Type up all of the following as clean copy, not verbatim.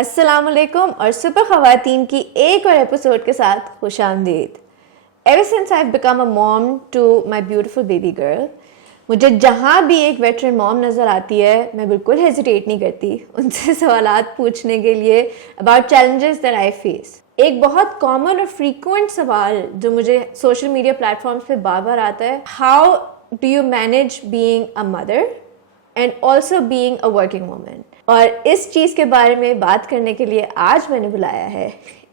السلام علیکم اور سپر خواتین کی ایک اور ایپیسوڈ کے ساتھ خوش آمدید. Ever since I became a mom to my beautiful baby girl, مجھے جہاں بھی ایک ویٹرن موم نظر آتی ہے میں بالکل ہیزیٹیٹ نہیں کرتی ان سے سوالات پوچھنے کے لیے about challenges that I face. ایک بہت کامن اور فریکوینٹ سوال جو مجھے سوشل میڈیا پلیٹ فارمس پہ بار بار آتا ہے, how do you manage being a mother and also being a working woman. اور اس چیز کے بارے میں بات کرنے کے لیے آج میں نے بلایا ہے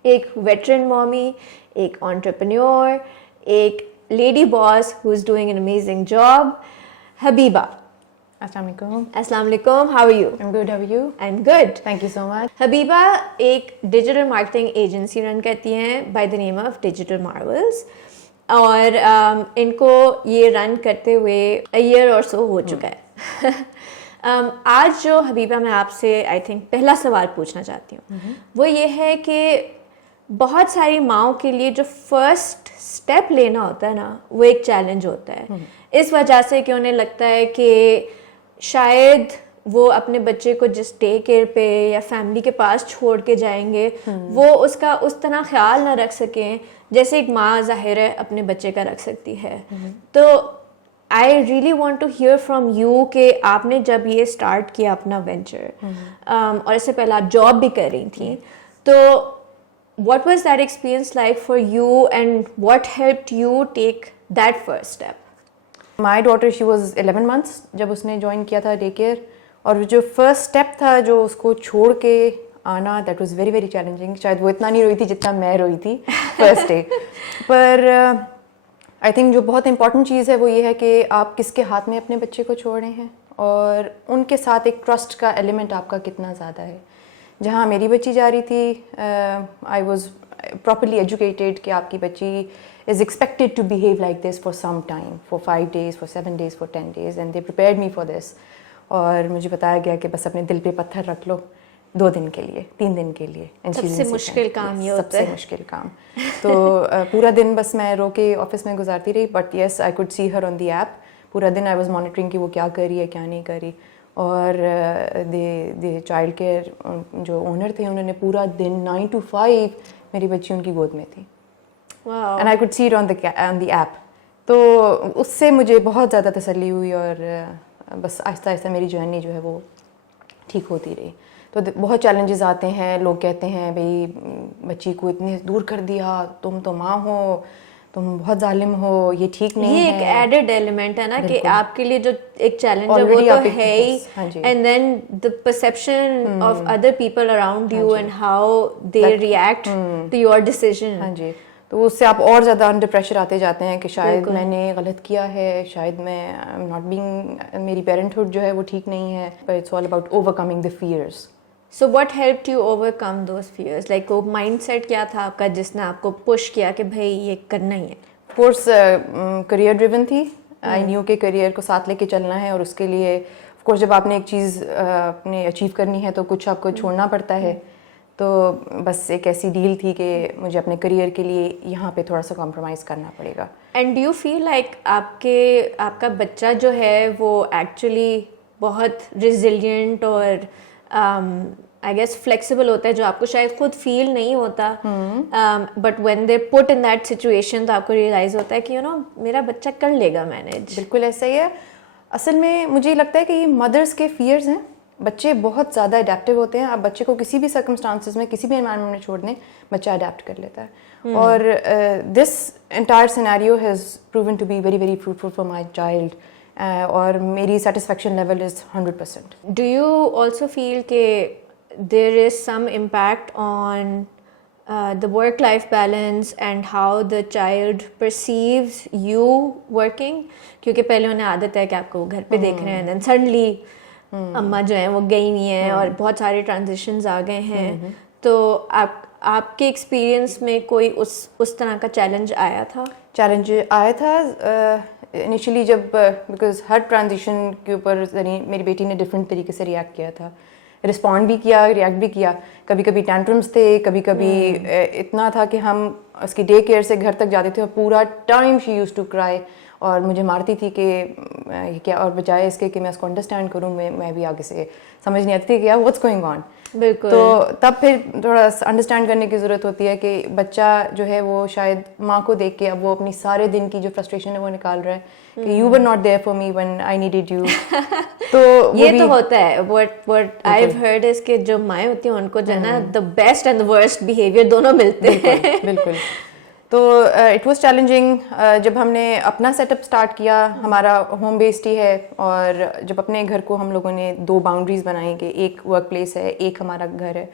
ایک ویٹرن مومی, ایک انٹرپرینیور, ایک lady boss who is doing an amazing job, Habiba. السلام علیکم. السلام علیکم. How are you? I'm good. How are you? I'm good. Thank you so much. حبیبہ ایک ڈیجیٹل مارکیٹنگ ایجنسی رن کرتی ہیں by the name of Digital Marvels, اور ان کو یہ رن کرتے ہوئے اے ایئر اور سو ہو چکا ہے. آج جو حبیبہ میں آپ سے آئی تھنک پہلا سوال پوچھنا چاہتی ہوں وہ یہ ہے کہ بہت ساری ماؤں کے لیے جو فرسٹ اسٹیپ لینا ہوتا ہے نا وہ ایک چیلنج ہوتا ہے, اس وجہ سے کہ انہیں لگتا ہے کہ شاید وہ اپنے بچے کو جس ڈے کیئر پہ یا فیملی کے پاس چھوڑ کے جائیں گے وہ اس کا اس طرح خیال نہ رکھ سکیں جیسے ایک ماں ظاہر ہے اپنے بچے کا رکھ سکتی ہے. تو I really want to hear from you کہ آپ نے جب یہ اسٹارٹ کیا اپنا وینچر, اور اس سے پہلے آپ جاب بھی کر رہی تھیں, تو what was that experience like for you and what helped you take that first step? My daughter, she was 11 months جب اس نے جوائن کیا تھا ڈے کیئر, اور جو فرسٹ اسٹیپ تھا جو اس کو چھوڑ کے آنا, that was very very challenging. شاید وہ اتنا نہیں روئی تھی جتنا میں روئی تھی first day. Per I think جو بہت امپورٹنٹ چیز ہے وہ یہ ہے کہ آپ کس کے ہاتھ میں اپنے بچے کو چھوڑ رہے ہیں اور ان کے ساتھ ایک ٹرسٹ کا ایلیمنٹ آپ کا کتنا زیادہ ہے. جہاں میری بچی جا رہی تھی, آئی واز پراپرلی ایجوکیٹیڈ کہ آپ کی بچی is expected to behave like this for some time, for 5 days, for 7 days, for 10 days, and they prepared me for this. اور مجھے بتایا گیا کہ بس اپنے دل پہ پتھر رکھ لو 2 دن کے لیے, 3 دن کے لیے. سب سے مشکل کام یہ ہوتا ہے, سب سے مشکل کام. تو پورا دن بس میں رو کے آفس میں گزارتی رہی, but yes I could see Hare on the app. پورا دن آئی واز مانیٹرنگ کہ وہ کیا کر رہی ہے کیا نہیں کر رہی. اور دی چائلڈ کیئر جو اونر تھے انہوں نے پورا دن 9 to 5 میری بچی ان کی گود میں تھی. And I could see it on the app. تو اس سے مجھے بہت زیادہ تسلی ہوئی, اور بس آہستہ آہستہ میری جرنی جو ہے وہ ٹھیک ہوتی رہی. تو بہت چیلنجز آتے ہیں, لوگ کہتے ہیں بھئی بچی کو اتنے دور کر دیا, تم تو ماں ہو, تم بہت ظالم ہو, یہ ٹھیک نہیں ہے. یہ ایک ایڈڈ ایلیمنٹ ہے نا کہ آپ کے لیے جو ایک چیلنج ہے وہ تو ہے ہی, and then the perception of other people around you and how they react to your decision. ہاں جی. تو اس سے آپ اور زیادہ انڈر پریشر آتے جاتے ہیں کہ شاید میں نے غلط کیا ہے, شاید میں ناٹ بینگ, میری پیرنٹہڈ جو ہے وہ ٹھیک نہیں ہے. But it's all about overcoming the fears. So what helped you overcome those fears? Like وہ مائنڈ سیٹ کیا تھا آپ کا جس نے آپ کو پش کیا کہ بھائی یہ کرنا ہی ہے؟ کورس کریئر ڈریون تھی. آئی نیو کہ کریئر کو ساتھ لے کے چلنا ہے, اور اس کے لیے آف کورس جب آپ نے ایک چیز اپنے اچیو کرنی ہے تو کچھ آپ کو چھوڑنا پڑتا ہے. تو بس ایک ایسی ڈیل تھی کہ مجھے اپنے کریئر کے لیے یہاں پہ تھوڑا سا کمپرومائز کرنا پڑے گا. And do you feel like آپ کا بچہ جو ہے وہ ایکچولی بہت ریزیلینٹ اور آئی گیس فلیکسیبل ہوتا ہے, جو آپ کو شاید خود فیل نہیں ہوتا, but when they put in that situation تو آپ کو ریئلائز ہوتا ہے کہ یو نو میرا بچہ کر لے گا مینیج. بالکل ایسا ہی ہے. اصل میں مجھے لگتا ہے کہ یہ مدرس کے فیئرز ہیں. بچے بہت زیادہ اڈیپٹیو ہوتے ہیں. آپ بچے کو کسی بھی سرکمسٹانسز میں کسی بھی انوائرمنٹ میں چھوڑ دیں, بچہ اڈیپٹ کر لیتا ہے. اور this entire scenario has proven to be very very fruitful for my child, اور میری satisfaction level is 100%. Do you also feel کہ there is some impact on the work life balance and how the child perceives you working? کیونکہ پہلے انہیں عادت ہے کہ آپ کو گھر پہ دیکھ رہے ہیں, then suddenly اماں جو ہیں وہ گئی نہیں ہیں, اور بہت سارے ٹرانزیشنز آ گئے ہیں. تو آپ کے ایکسپیرئنس میں کوئی اس طرح کا چیلنج آیا تھا؟ چیلنج آیا تھا انیشلی جب, بیکاز ہر ٹرانزیشن کے اوپر میری بیٹی نے ڈفرینٹ طریقے سے ریئیکٹ کیا تھا, رسپونڈ بھی کیا, ریئیکٹ بھی کیا. کبھی کبھی ٹینٹرمس تھے, کبھی کبھی اتنا تھا کہ ہم اس کی ڈے کیئر سے گھر تک جاتے تھے اور پورا time she use to cry, اور مجھے مارتی تھی کہ کیا, اور بجائے اس کے کہ میں اس کو انڈرسٹینڈ کروں, میں بھی آگے سے سمجھ نہیں آتی تھی کہ واٹس گوئنگ آن. بالکل. تو تب پھر تھوڑا انڈرسٹینڈ کرنے کی ضرورت ہوتی ہے کہ بچہ جو ہے وہ شاید ماں کو دیکھ کے اب وہ اپنی سارے دن کی جو فرسٹریشن ہے وہ نکال رہا ہے کہ you were not there for me when I needed you. تو یہ تو ہوتا ہے. what I've heard is کہ جو مائیں ہوتی ہیں ان کو جو ہے نا the best and the worst behavior دونوں ملتے ہیں. بالکل. تو اٹ واز چیلنجنگ جب ہم نے اپنا سیٹ اپ اسٹارٹ کیا. ہمارا ہوم بیسڈ ہی ہے, اور جب اپنے گھر کو ہم لوگوں نے 2 باؤنڈریز بنائی کہ ایک ورک پلیس ہے, ایک ہمارا گھر ہے,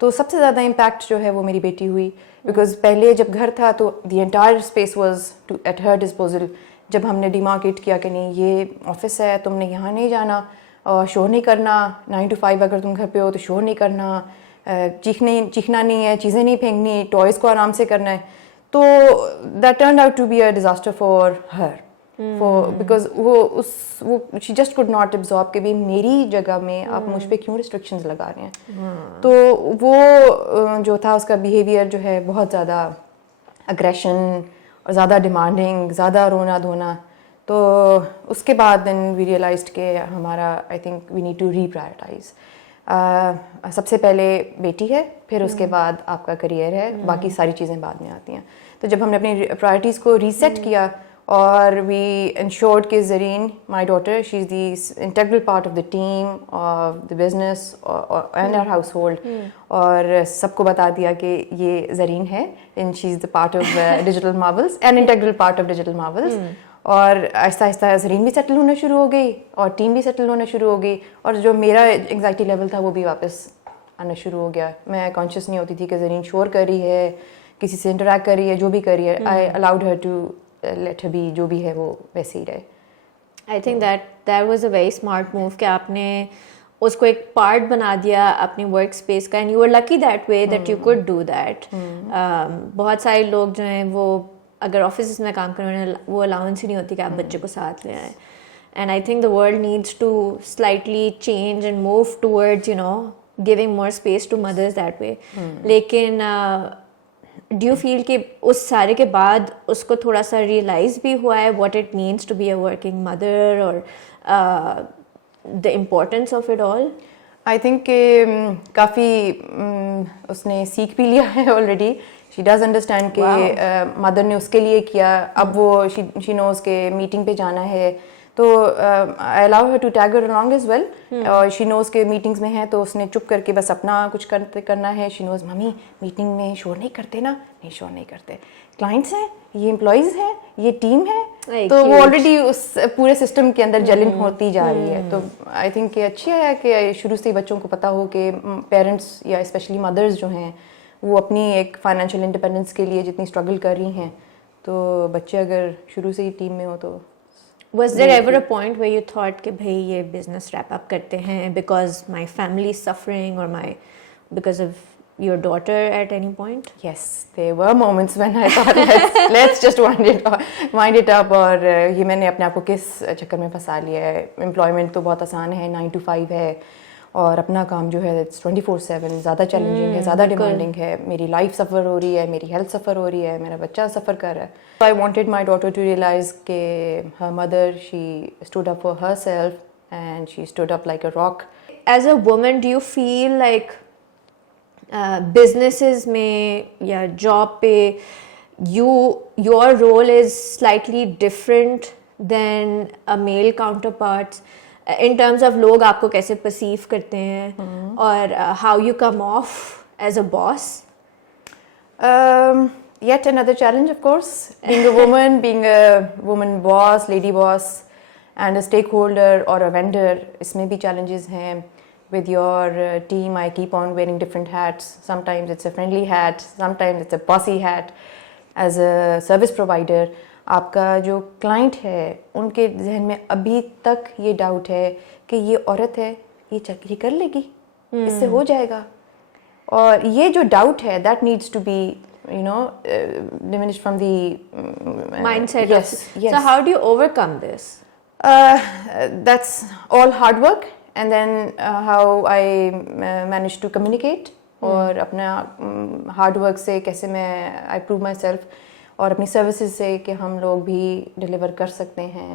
تو سب سے زیادہ امپیکٹ جو ہے وہ میری بیٹی ہوئی. بیکاز پہلے جب گھر تھا تو the entire space was at her disposal. جب ہم نے ڈیمارکیٹ کیا کہ نہیں یہ آفس ہے, تم نے یہاں نہیں جانا, شور نہیں کرنا, 9 to 5 اگر تم گھر پہ ہو تو شور نہیں کرنا, چیخنا نہیں ہے, چیزیں نہیں پھینکنی, ٹوائز کو آرام سے کرنا ہے. تو that turned out to be a disaster for her, because وہ she just could not absorb کہ بھائی میری جگہ میں آپ مجھ پہ کیوں ریسٹرکشنز لگا رہے ہیں. تو وہ جو تھا اس کا بیہیویئر جو ہے بہت زیادہ اگریشن اور زیادہ ڈیمانڈنگ, زیادہ رونا دھونا. تو اس کے بعد دین وی ریئلائزڈ کہ ہمارا I think we need to reprioritize. سب سے پہلے بیٹی ہے, پھر اس کے بعد آپ کا کریئر ہے, باقی ساری چیزیں بعد میں آتی ہیں. تو جب ہم نے اپنی پرائرٹیز کو ریسیٹ کیا اور وی انشورڈ کہ Zareen my daughter she is the integral part of the team of the business and our household, اور سب کو بتا دیا کہ یہ زرین ہے and she is the part of Digital Marvels and integral part of Digital Marvels. اور آہستہ آہستہ زرین بھی سیٹل ہونا شروع ہو گئی اور ٹیم بھی سیٹل ہونا شروع ہو گئی, اور جو میرا انگزائٹی لیول تھا وہ بھی واپس آنا شروع ہو گیا. میں کانشیس نہیں ہوتی تھی کہ زرین شور کر رہی ہے, کسی سے انٹریکٹ کر رہی ہے, جو بھی کر رہی ہے. I allowed her to let her be, جو بھی ہے وہ ویسے ہی رہے. I think that was a very smart move کہ آپ نے اس کو ایک پارٹ بنا دیا اپنی ورک اسپیس کا, and you are lucky that way that you could do that. بہت سارے لوگ جو ہیں وہ اگر آفیسز میں کام کرنے وہ الاؤنس ہی نہیں ہوتی کہ آپ بچے کو ساتھ لے آئیں. And I think the world needs to slightly change and move towards giving more space to mothers that way. لیکن ڈو یو فیل کہ اس سارے کے بعد اس کو تھوڑا سا ریئلائز بھی ہوا ہے what it means to be a working mother, اور the importance of it all? I think کہ کافی اس نے سیکھ بھی لیا ہے آلریڈی. شی ڈز انڈرسٹینڈ کہ مدر نے اس کے لیے کیا, اب وہ شی نوز کہ میٹنگ پہ جانا ہے تو I allow her to tag her along as well. اور شی نوز کہ میٹنگز میں ہیں تو اس نے چپ کر کے بس اپنا کچھ کرنا ہے. شی نوز ممی میٹنگ میں شور نہیں کرتے نا, نہیں شور نہیں کرتے, کلائنٹس ہیں, یہ امپلائیز ہیں, یہ ٹیم ہے. تو وہ آلریڈی اس پورے سسٹم کے اندر جلن ہوتی جا رہی ہے. تو آئی تھنک کہ اچھی ہے کہ شروع سے ہی بچوں کو پتہ ہو کہ پیرنٹس یا اسپیشلی مدرز جو ہیں وہ اپنی ایک فائنینشیل انڈیپینڈنس کے لیے جتنی اسٹرگل کر رہی ہیں, تو بچے اگر شروع سے ہی ٹیم میں ہو تو. Was there ever a point where you thought کہ بھائی یہ بزنس ریپ اپ کرتے ہیں because my family is suffering or because of your daughter at any point? Yes, there were moments when I thought let's just wind it up. اور یہ میں نے اپنے آپ کو کس چکر میں پھنسا لیا ہے. امپلائمنٹ تو بہت آسان ہے, 9 to 5 ہے, اور اپنا کام جو ہے 24/7 زیادہ چیلنجنگ ہے, زیادہ ڈیمانڈنگ ہے. میری لائف سفر ہو رہی ہے, میری ہیلتھ سفر ہو رہی ہے, میرا بچہ سفر کر رہا ہے. I wanted my daughter to realize کہ her mother she stood up for herself and she stood up like a rock. As a woman do you feel like businesses میں یا جاب پہ your role is slightly different than a male counterparts in terms of لوگ آپ کو کیسے perceive کرتے ہیں, اور how you come off as a boss? Yet another challenge, of course, being a woman boss, lady boss, and a stakeholder or a vendor. اس میں بھی challenges ہیں. With your team, I keep on wearing different hats. Sometimes it's a friendly hat, sometimes it's a bossy hat. As a service provider, آپ کا جو client ہے ان کے ذہن میں ابھی تک یہ ڈاؤٹ ہے کہ یہ عورت ہے, یہ کر لے گی, اس سے ہو جائے گا. اور یہ جو ڈاؤٹ ہے that needs to be diminished from the mindset. Yes. So how do you overcome this? That's all hard work, and then how I manage to communicate. اور اپنا ہارڈ ورک سے کیسے میں I prove myself, اور اپنی services سے کہ ہم لوگ بھی ڈلیور کر سکتے ہیں.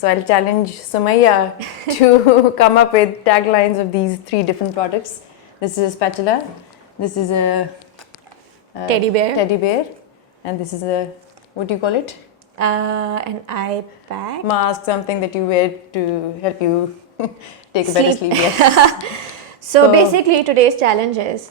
So I'll challenge Sumaya to come up with taglines of these 3 different products. This is a spatula. This is a Teddy bear. And this is a, what do you call it? An eye pack. Mask, something that you wear to help you take a better sleep. Yes. So So- basically today's challenge is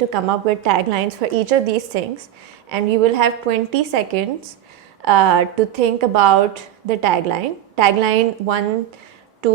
to come up with taglines for each of these things, and we will have 20 seconds to think about the tagline. Tagline 1, 2,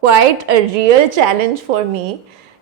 Quite a real challenge for me,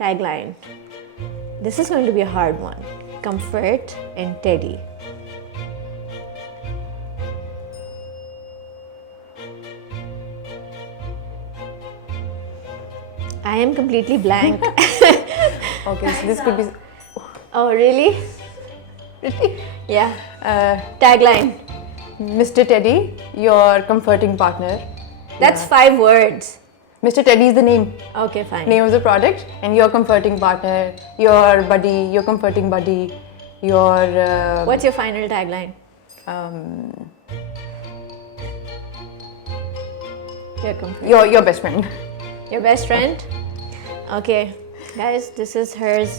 Tagline. This is going to be a hard one. Comfort and Teddy. I am completely blank. Okay, so this could be... Oh, really? Really? Yeah. Tagline. Mr. Teddy, your comforting partner. That's 5 words. Mr. Teddy is the name. Okay, fine. Name of the product, and your comforting partner, your buddy, your comforting buddy, your... What's your final tagline? Your best friend. Your best friend? Okay, guys, this is hers.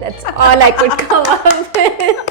That's all I could come up with.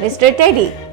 Mr. Teddy,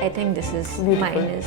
I think this is mine is,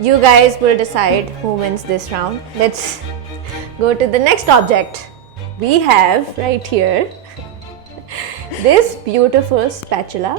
You guys will decide who wins this round. Let's go to the next object. We have right here this beautiful spatula,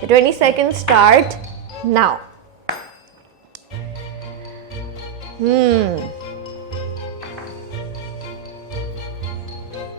The 20 seconds start now.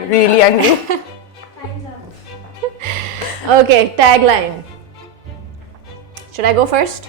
really angry. Okay, tagline. Should I go first?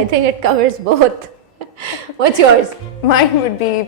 I think it covers both. What's yours? Mine would be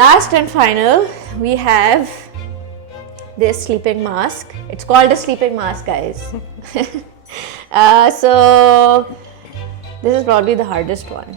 Last and final, we have this sleeping mask. It's called a sleeping mask, guys. So this is probably the hardest one.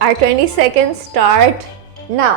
our 20 seconds start now.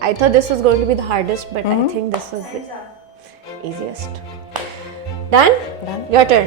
I thought this was going to be the hardest, but I think this was the easiest. Done? Done. Your turn.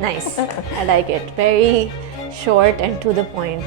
Nice. I like it. Very short and to the point.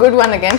Good one again.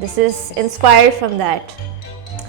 This is inspired from that.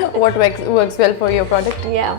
know what works well for your product. Yeah.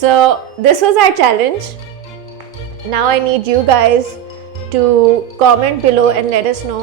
So this was our challenge. Now I need you guys to comment below and let us know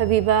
Habiba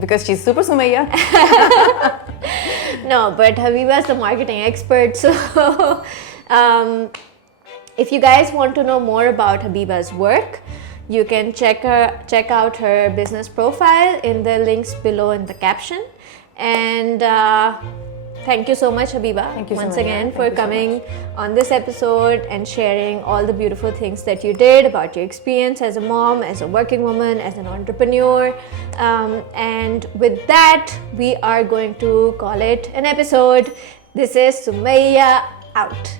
Because she's super Sumayya. no, but Habiba is the marketing expert. So if you guys want to know more about Habiba's work, you can check out her business profile in the links below in the caption. And thank you so much, Habiba, Thank you so once much. again Thank for you so coming on this episode and sharing all the beautiful things that you did, about your experience as a mom, as a working woman, as an entrepreneur. And with that, we are going to call it an episode. This is Sumayya out.